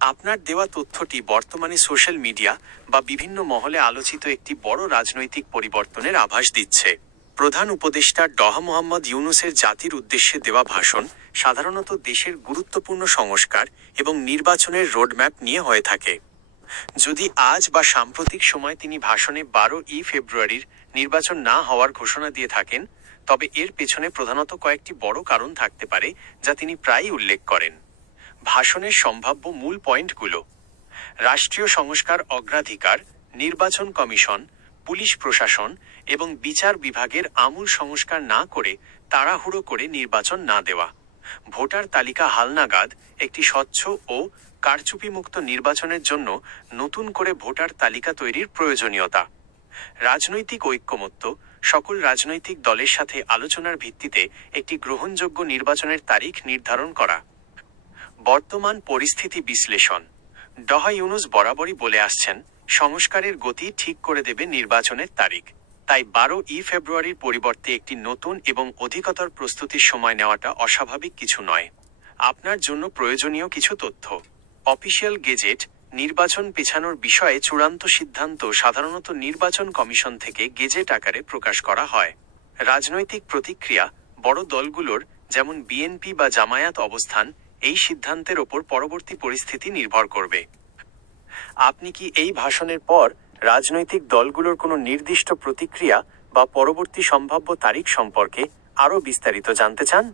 আপনার দেওয়া তথ্যটি বর্তমানে সোশ্যাল মিডিয়া বা বিভিন্ন মহলে আলোচিত একটি বড় রাজনৈতিক পরিবর্তনের আভাস দিচ্ছে। প্রধান উপদেষ্টা ডহ মোহাম্মদ ইউনূসের জাতির উদ্দেশ্যে দেওয়া ভাষণ সাধারণত দেশের গুরুত্বপূর্ণ সংস্কার এবং নির্বাচনের রোডম্যাপ নিয়ে হয়ে থাকে। যদি আজ বা সাম্প্রতিক সময় তিনি ভাষণে 12 ফেব্রুয়ারির নির্বাচন না হওয়ার ঘোষণা দিয়ে থাকেন, তবে এর পেছনে প্রধানত কয়েকটি বড় কারণ থাকতে পারে যা তিনি প্রায়ই উল্লেখ করেন। ভাষণের সম্ভাব্য মূল পয়েন্টগুলো: রাষ্ট্রীয় সংস্কার অগ্রাধিকার, নির্বাচন কমিশন, পুলিশ প্রশাসন এবং বিচার বিভাগের আমূল সংস্কার না করে তাড়াহুড়ো করে নির্বাচন না দেওয়া, ভোটার তালিকা হালনাগাদ, একটি স্বচ্ছ ও কারচুপিমুক্ত নির্বাচনের জন্য নতুন করে ভোটার তালিকা তৈরির প্রয়োজনীয়তা, রাজনৈতিক ঐক্যমত্য, সকল রাজনৈতিক দলের সাথে আলোচনার ভিত্তিতে একটি গ্রহণযোগ্য নির্বাচনের তারিখ নির্ধারণ করা। বর্তমান পরিস্থিতি বিশ্লেষণ: ডহ ইউনূস বরাবরই বলে আসছেন, সংস্কারের গতি ঠিক করে দেবে নির্বাচনের তারিখ। তাই 12 ফেব্রুয়ারির পরিবর্তে একটি নতুন এবং অধিকতর প্রস্তুতির সময় নেওয়াটা অস্বাভাবিক কিছু নয়। আপনার জন্য প্রয়োজনীয় কিছু তথ্য: অফিসিয়াল গেজেট, নির্বাচন পেছানোর বিষয়ে চূড়ান্ত সিদ্ধান্ত সাধারণত নির্বাচন কমিশন থেকে গেজেট আকারে প্রকাশ করা হয়। রাজনৈতিক প্রতিক্রিয়া: বড় দলগুলোর যেমন বিএনপি বা জামায়াত অবস্থান এই সিদ্ধান্তের ওপর পরবর্তী পরিস্থিতি নির্ভর করবে। আপনি কি এই ভাষণের পর রাজনৈতিক দলগুলোর কোনো নির্দিষ্ট প্রতিক্রিয়া বা পরবর্তী সম্ভাব্য তারিখ সম্পর্কে আরও বিস্তারিত জানতে চান?